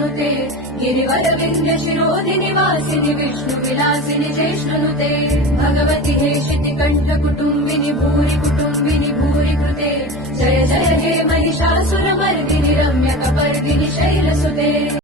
नुते गिरिवर विंध्य शिरोधिनि वासिनि विष्णु विलासिनि जैष्णुनुते भगवति हेशिति कंठ कुटुंबिनि भूरि कृते जय जय हे महिषासुरमर्दिनि रम्य कपर्दिनि शैलसुते।